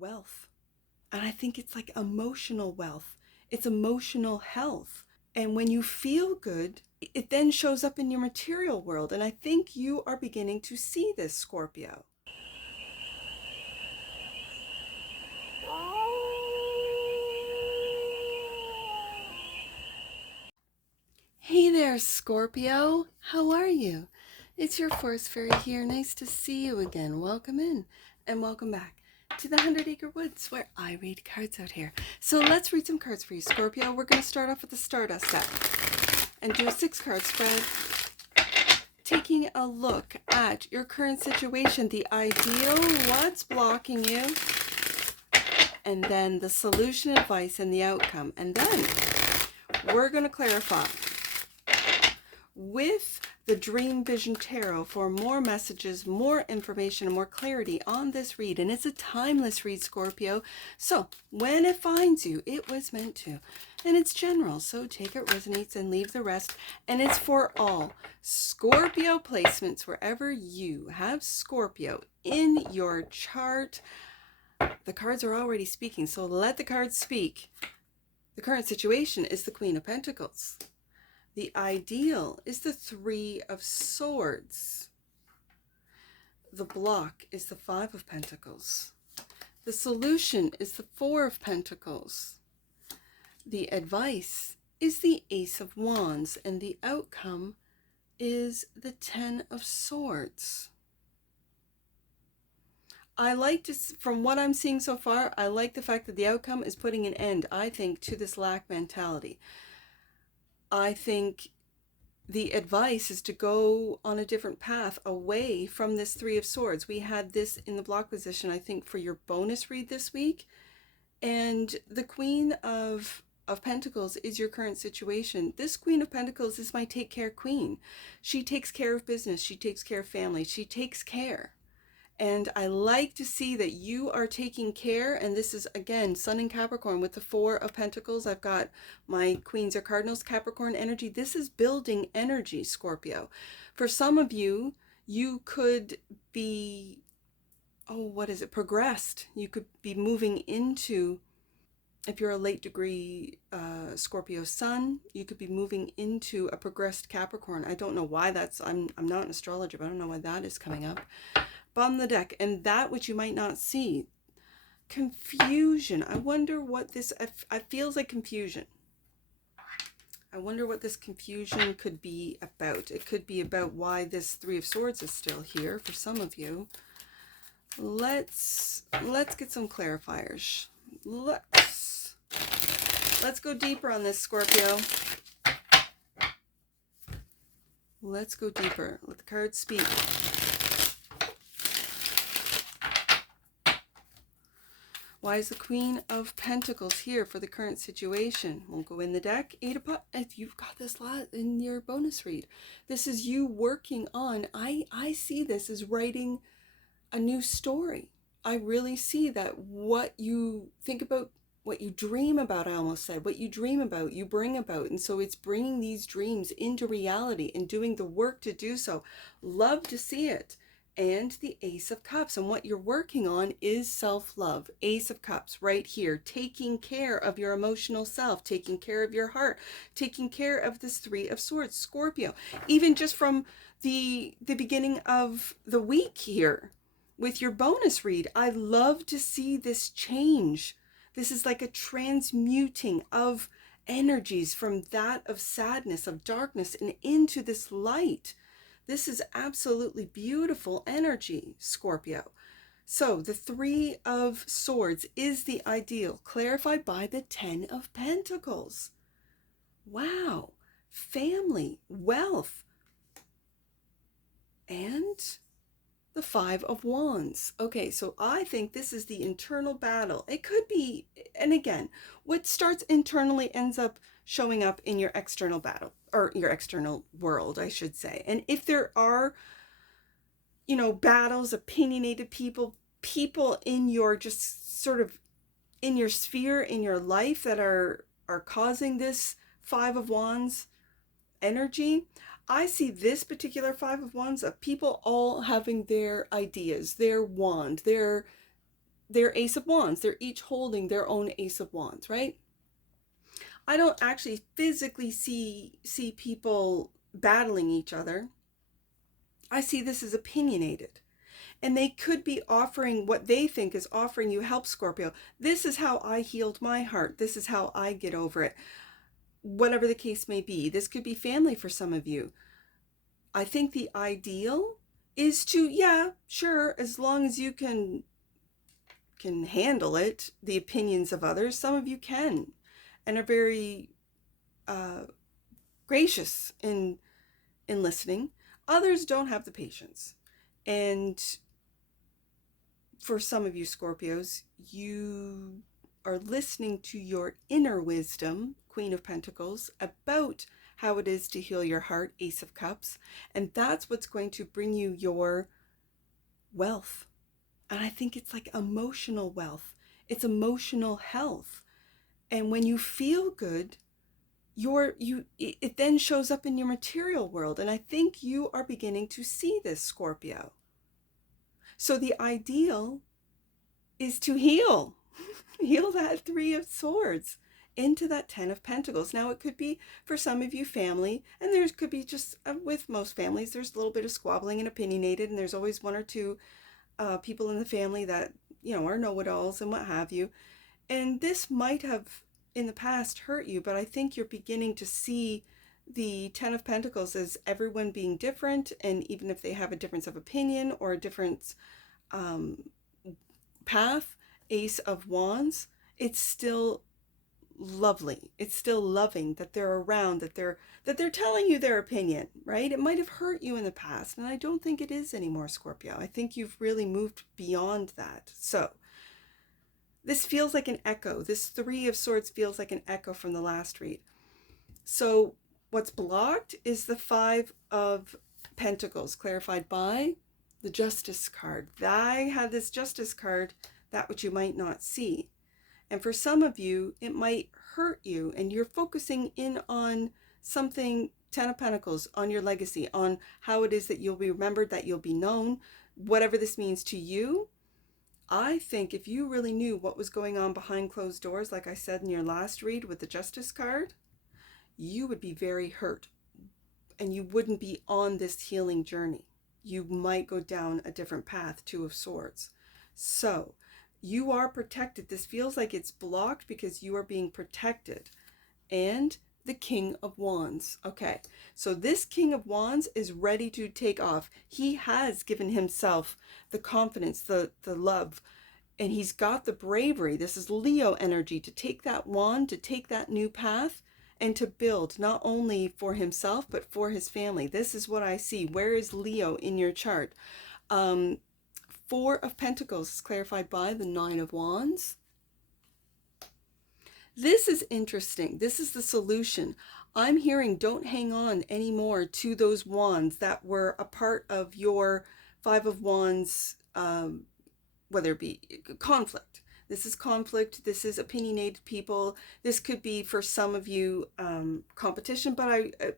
wealth. And I think it's like emotional wealth. It's emotional health. And when you feel good, it then shows up in your material world. And I think you are beginning to see this, Scorpio. Hey there, Scorpio. How are you? It's your Forest Fairy here. Nice to see you again. Welcome in and welcome back to the 100 Acre Woods where I read cards out here. So let's read some cards for you, Scorpio. We're going to start off with the Stardust deck and do a 6-card spread, taking a look at your current situation, the ideal, what's blocking you, and then the solution, advice, and the outcome. And then we're going to clarify with the Dream Vision Tarot for more messages, more information, and more clarity on this read. And it's a timeless read, Scorpio. So when it finds you, it was meant to. And it's general, so take it resonates and leave the rest. And it's for all Scorpio placements wherever you have Scorpio in your chart. The cards are already speaking, so let the cards speak. The current situation is the Queen of Pentacles. The ideal is the 3 of Swords. The block is the 5 of Pentacles. The solution is the 4 of Pentacles. The advice is the Ace of Wands, and the outcome is the 10 of Swords. I like to, from what I'm seeing so far, I like the fact that the outcome is putting an end, I think, to this lack mentality. I think the advice is to go on a different path away from this 3 of Swords. We had this in the block position, I think, for your bonus read this week. And the Queen of Pentacles is your current situation. This Queen of Pentacles is my take care queen. She takes care of business. She takes care of family. She takes care. And I like to see that you are taking care. And this is, again, Sun in Capricorn with the 4 of Pentacles. I've got my Queens or Cardinals Capricorn energy. This is building energy, Scorpio. For some of you, you could be, progressed. You could be moving into, if you're a late degree Scorpio Sun, you could be moving into a progressed Capricorn. I don't know why that's, I'm not an astrologer, but I don't know why that is coming up. On the deck, and that which you might not see, confusion. I wonder what this, I feels like confusion. I wonder what this confusion could be about. It could be about why this 3 of Swords is still here for some of you. Let's get some clarifiers. Let's go deeper on this, Scorpio. Let's go deeper. Let the cards speak. Why is the Queen of Pentacles here for the current situation? We'll go in the deck. 8 of Pentacles. You've got this lot in your bonus read. This is you working on, I see this as writing a new story. I really see that what you think about, what you dream about, I almost said, what you dream about, you bring about. And so it's bringing these dreams into reality and doing the work to do so. Love to see it. And the Ace of Cups, and what you're working on is self-love. Ace of Cups right here, taking care of your emotional self, taking care of your heart, taking care of this 3 of Swords, Scorpio. Even just from the beginning of the week here with your bonus read, I love to see this change. This is like a transmuting of energies from that of sadness, of darkness, and into this light. This is absolutely beautiful energy, Scorpio. So the 3 of Swords is the ideal, clarified by the 10 of Pentacles. Wow. Family, wealth, and the 5 of Wands. Okay, so I think this is the internal battle. It could be, and again, what starts internally ends up showing up in your external battle, or your external world, I should say. And if there are, battles, opinionated people in your, just sort of in your sphere, in your life that are causing this 5 of Wands energy, I see this particular 5 of Wands of people all having their ideas, their wand, their their Ace of Wands. They're each holding their own Ace of Wands, right? I don't actually physically see people battling each other. I see this as opinionated. And they could be offering what they think is offering you help, Scorpio. This is how I healed my heart. This is how I get over it. Whatever the case may be. This could be family for some of you. I think the ideal is to, yeah, sure, as long as you can handle it, the opinions of others. Some of you can and are very gracious in listening. Others don't have the patience. And for some of you Scorpios, you are listening to your inner wisdom, Queen of Pentacles, about how it is to heal your heart, Ace of Cups. And that's what's going to bring you your wealth. And I think it's like emotional wealth. It's emotional health. And when you feel good, it then shows up in your material world. And I think you are beginning to see this, Scorpio. So the ideal is to heal. Heal that Three of Swords into that Ten of Pentacles. Now, it could be for some of you family, and there could be just with most families, there's a little bit of squabbling and opinionated, and there's always one or two people in the family that, you know, are know-it-alls and what have you. And this might have in the past hurt you, but I think you're beginning to see the Ten of Pentacles as everyone being different, and even if they have a difference of opinion or a different path, Ace of Wands, it's still lovely. It's still loving that they're around, that they're telling you their opinion, right? It might have hurt you in the past, and I don't think it is anymore, Scorpio. I think you've really moved beyond that. So this feels like an echo. This Three of Swords feels like an echo from the last read. So what's blocked is the Five of Pentacles, clarified by the Justice card. I had this Justice card, that which you might not see. And for some of you, it might hurt you, and you're focusing in on something, Ten of Pentacles, on your legacy, on how it is that you'll be remembered, that you'll be known, whatever this means to you. I think if you really knew what was going on behind closed doors, like I said in your last read with the Justice card, you would be very hurt, and you wouldn't be on this healing journey. You might go down a different path, Two of Swords. So you are protected. This feels like it's blocked because you are being protected. And the King of Wands. Okay, so this King of Wands is ready to take off. He has given himself the confidence, the love, and he's got the bravery. This is Leo energy, to take that wand, to take that new path, and to build not only for himself, but for his family. This is what I see. Where is Leo in your chart? Four of Pentacles is clarified by the Nine of Wands. This is interesting. This is the solution. I'm hearing don't hang on anymore to those wands that were a part of your Five of Wands, whether it be conflict. This is conflict. This is opinionated people. This could be for some of you competition, but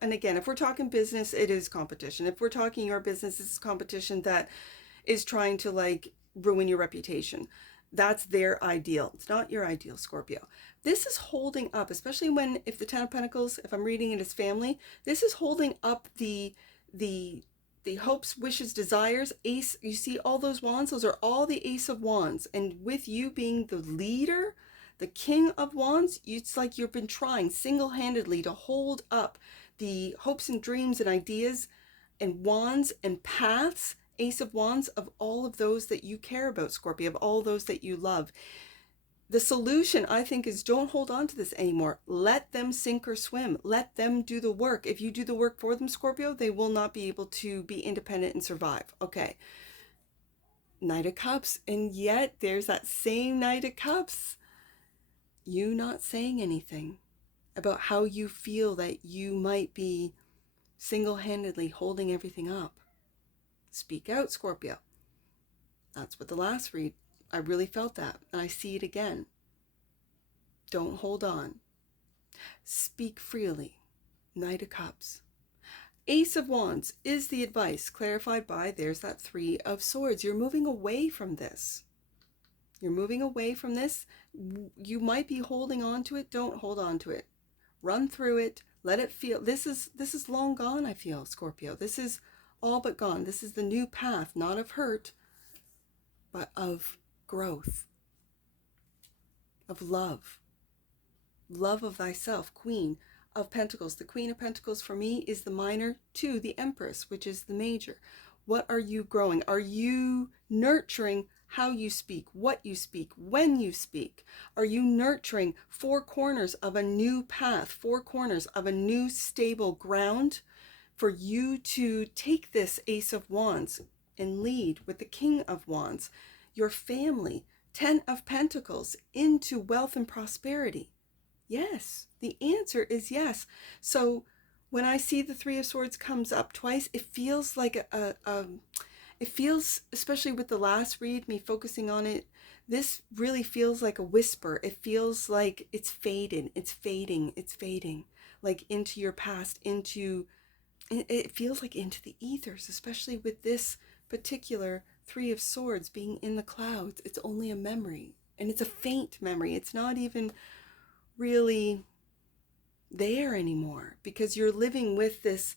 and again, if we're talking business, it is competition. If we're talking your business, this is competition that is trying to like ruin your reputation. That's their ideal. It's not your ideal, Scorpio. This is holding up, especially if the Ten of Pentacles, if I'm reading it as family, this is holding up the hopes, wishes, desires. Ace, you see all those wands? Those are all the Ace of Wands. And with you being the leader, the King of Wands, it's like you've been trying single-handedly to hold up the hopes and dreams and ideas and wands and paths, Ace of Wands, of all of those that you care about, Scorpio, of all those that you love. The solution, I think, is don't hold on to this anymore. Let them sink or swim. Let them do the work. If you do the work for them, Scorpio, they will not be able to be independent and survive. Okay. Knight of Cups. And yet there's that same Knight of Cups. You not saying anything about how you feel that you might be single-handedly holding everything up. Speak out, Scorpio. That's what the last read, I really felt that, and I see it again. Don't hold on. Speak freely. Knight of Cups. Ace of Wands is the advice, clarified by, there's that Three of Swords. You're moving away from this. You're moving away from this. You might be holding on to it. Don't hold on to it. Run through it. Let it feel. This is long gone, I feel, Scorpio. This is all but gone. This is the new path, not of hurt, but of growth, of love. Love of thyself, Queen of Pentacles. The Queen of Pentacles for me is the minor to the Empress, which is the major. What are you growing? Are you nurturing how you speak, what you speak, when you speak? Are you nurturing four corners of a new path, four corners of a new stable ground for you to take this Ace of Wands and lead with the King of Wands, your family, 10 of Pentacles, into wealth and prosperity? Yes, the answer is yes. So when I see the Three of Swords comes up twice, it feels like it feels, especially with the last read, me focusing on it, this really feels like a whisper. It feels like it's fading, it's fading, it's fading, like into your past, it feels like into the ethers, especially with this particular Three of Swords being in the clouds. It's only a memory, and it's a faint memory. It's not even really there anymore, because you're living with this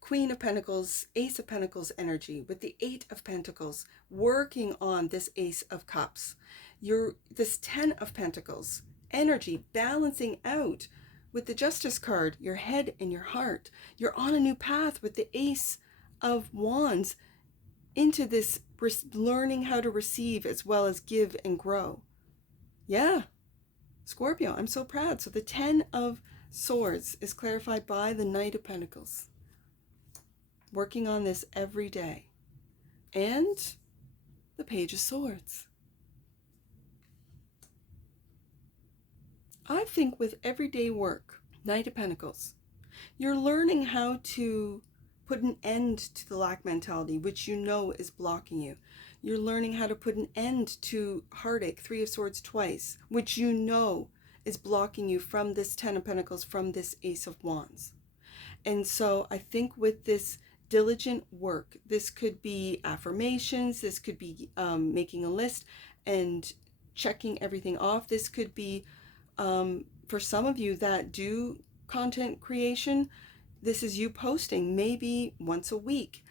Queen of Pentacles, Ace of Pentacles energy, with the Eight of Pentacles, working on this Ace of Cups. This 10 of Pentacles energy balancing out with the Justice card, your head and your heart. You're on a new path with the Ace of Wands into this learning how to receive as well as give and grow. Yeah, Scorpio, I'm so proud. So the 10 of Swords is clarified by the Knight of Pentacles. Working on this every day. And the Page of Swords. I think with everyday work, Knight of Pentacles, you're learning how to put an end to the lack mentality, which you know is blocking you. You're learning how to put an end to heartache, Three of Swords twice, which you know is blocking you from this 10 of Pentacles, from this Ace of Wands. And so I think with this diligent work, this could be affirmations, this could be making a list and checking everything off. This could be, for some of you that do content creation, this is you posting maybe once a week,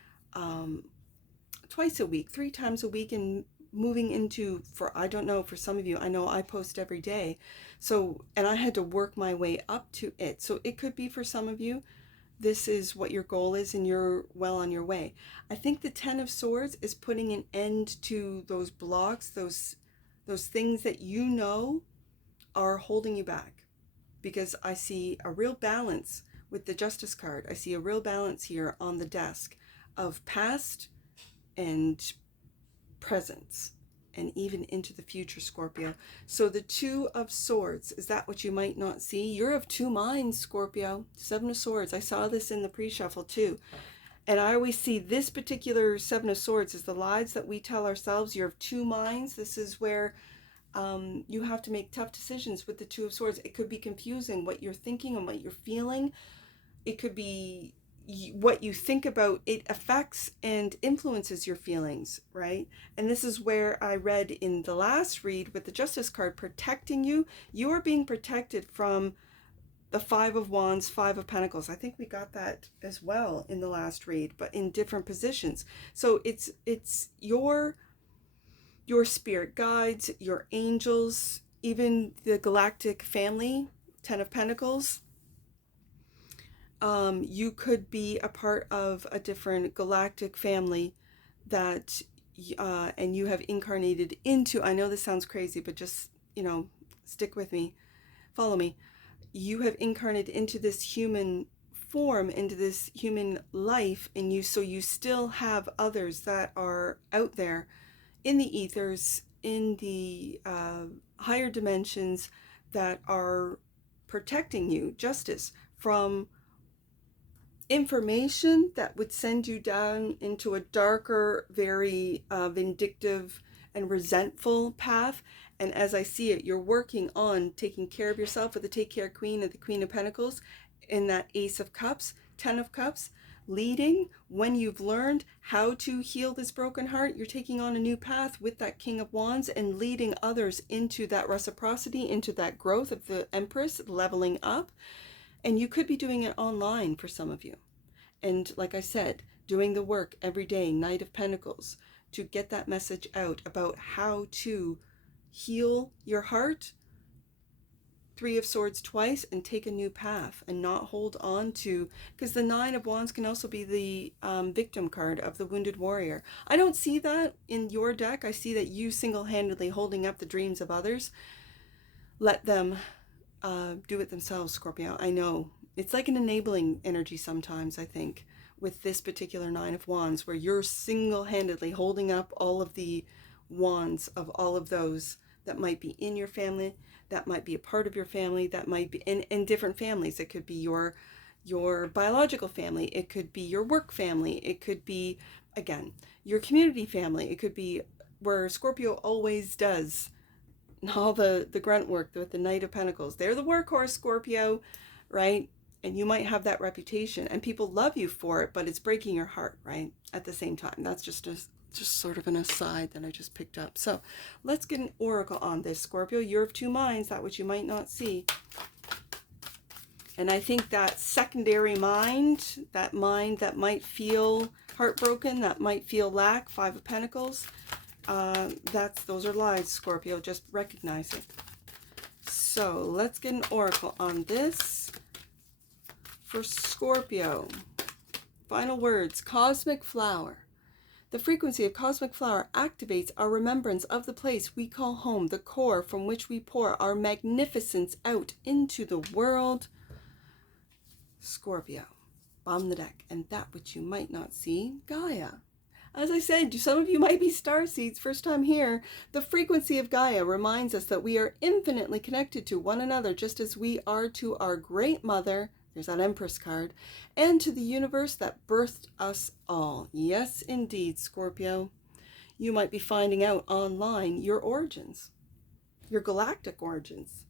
twice a week, 3 times a week, and moving into, for I don't know, for some of you, I know I post every day, so, and I had to work my way up to it. So it could be for some of you, this is what your goal is and you're well on your way. I think the 10 of Swords is putting an end to those blocks, those things that you know are holding you back, because I see a real balance with the Justice card. I see a real balance here on the desk of past and presence and even into the future, Scorpio. So the 2 of Swords, is that what you might not see? You're of 2 minds, Scorpio. 7 of Swords. I saw this in the pre-shuffle too. And I always see this particular 7 of Swords as the lies that we tell ourselves. You're of 2 minds. This is where you have to make tough decisions with the 2 of Swords. It could be confusing what you're thinking and what you're feeling. It could be what you think about. It affects and influences your feelings, right? And this is where I read in the last read with the Justice card protecting you. You are being protected from the 5 of Wands, 5 of Pentacles. I think we got that as well in the last read, but in different positions. So it's your spirit guides, your angels, even the galactic family, 10 of Pentacles. You could be a part of a different galactic family that, and you have incarnated into, I know this sounds crazy, but just, stick with me, follow me. You have incarnated into this human form, into this human life, and so you still have others that are out there in the ethers, in the higher dimensions, that are protecting you, Justice, from information that would send you down into a darker, very vindictive and resentful path. And as I see it, you're working on taking care of yourself with the Take Care Queen and the Queen of Pentacles in that Ace of Cups, 10 of Cups. leading. When you've learned how to heal this broken heart, you're taking on a new path with that King of Wands and leading others into that reciprocity, into that growth of the Empress, leveling up. And you could be doing it online for some of you. And like I said, doing the work every day, Knight of Pentacles, to get that message out about how to heal your heart, Three of Swords twice, and take a new path and not hold on to, because the Nine of Wands can also be the victim card of the wounded warrior. I don't see that in your deck. I see that you single-handedly holding up the dreams of others. Let them do it themselves, Scorpio. I know. It's like an enabling energy sometimes, I think, with this particular Nine of Wands, where you're single-handedly holding up all of the wands of all of those that might be in your family, that might be a part of your family, that might be in different families. It could be your biological family. It could be your work family. It could be, again, your community family. It could be where Scorpio always does all the grunt work with the Knight of Pentacles. They're the workhorse, Scorpio, right? And you might have that reputation and people love you for it, but it's breaking your heart, right? At the same time. That's just sort of an aside that I just picked up. So let's get an oracle on this, Scorpio. You're of two minds, that which you might not see. And I think that secondary mind that might feel heartbroken, that might feel lack, Five of Pentacles, those are lies, Scorpio. Just recognize it. So let's get an oracle on this for Scorpio. Final words. Cosmic flower. The frequency of cosmic flower activates our remembrance of the place we call home, the core from which we pour our magnificence out into the world. Scorpio, bomb the deck, and that which you might not see, Gaia. As I said, some of you might be starseeds, first time here. The frequency of Gaia reminds us that we are infinitely connected to one another, just as we are to our great mother, there's that Empress card, and to the universe that birthed us all. Yes, indeed, Scorpio. You might be finding out online your origins, your galactic origins.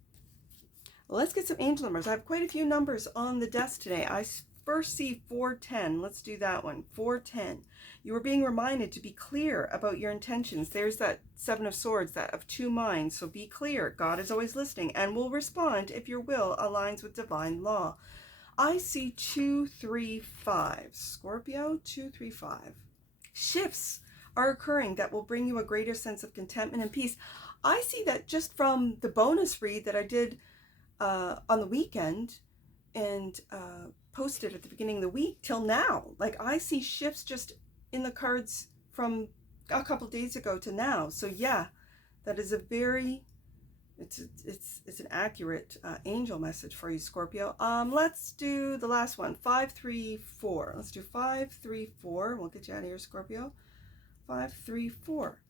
Let's get some angel numbers. I have quite a few numbers on the desk today. I first see 410. Let's do that one. 410. You are being reminded to be clear about your intentions. There's that Seven of Swords, that of two minds. So be clear. God is always listening and will respond if your will aligns with divine law. I see 235. Scorpio, 235. Shifts are occurring that will bring you a greater sense of contentment and peace. I see that just from the bonus read that I did on the weekend and posted at the beginning of the week till now. Like, I see shifts just in the cards from a couple days ago to now. So yeah, that is a very, it's an accurate angel message for you, Scorpio. Let's do the last one, 534. Let's do 534. We'll get you out of here, Scorpio. 534.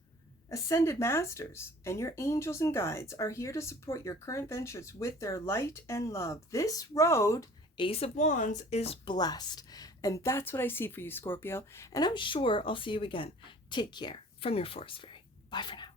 Ascended Masters and your angels and guides are here to support your current ventures with their light and love. This road, Ace of Wands, is blessed. And that's what I see for you, Scorpio. And I'm sure I'll see you again. Take care from your Forest Fairy. Bye for now.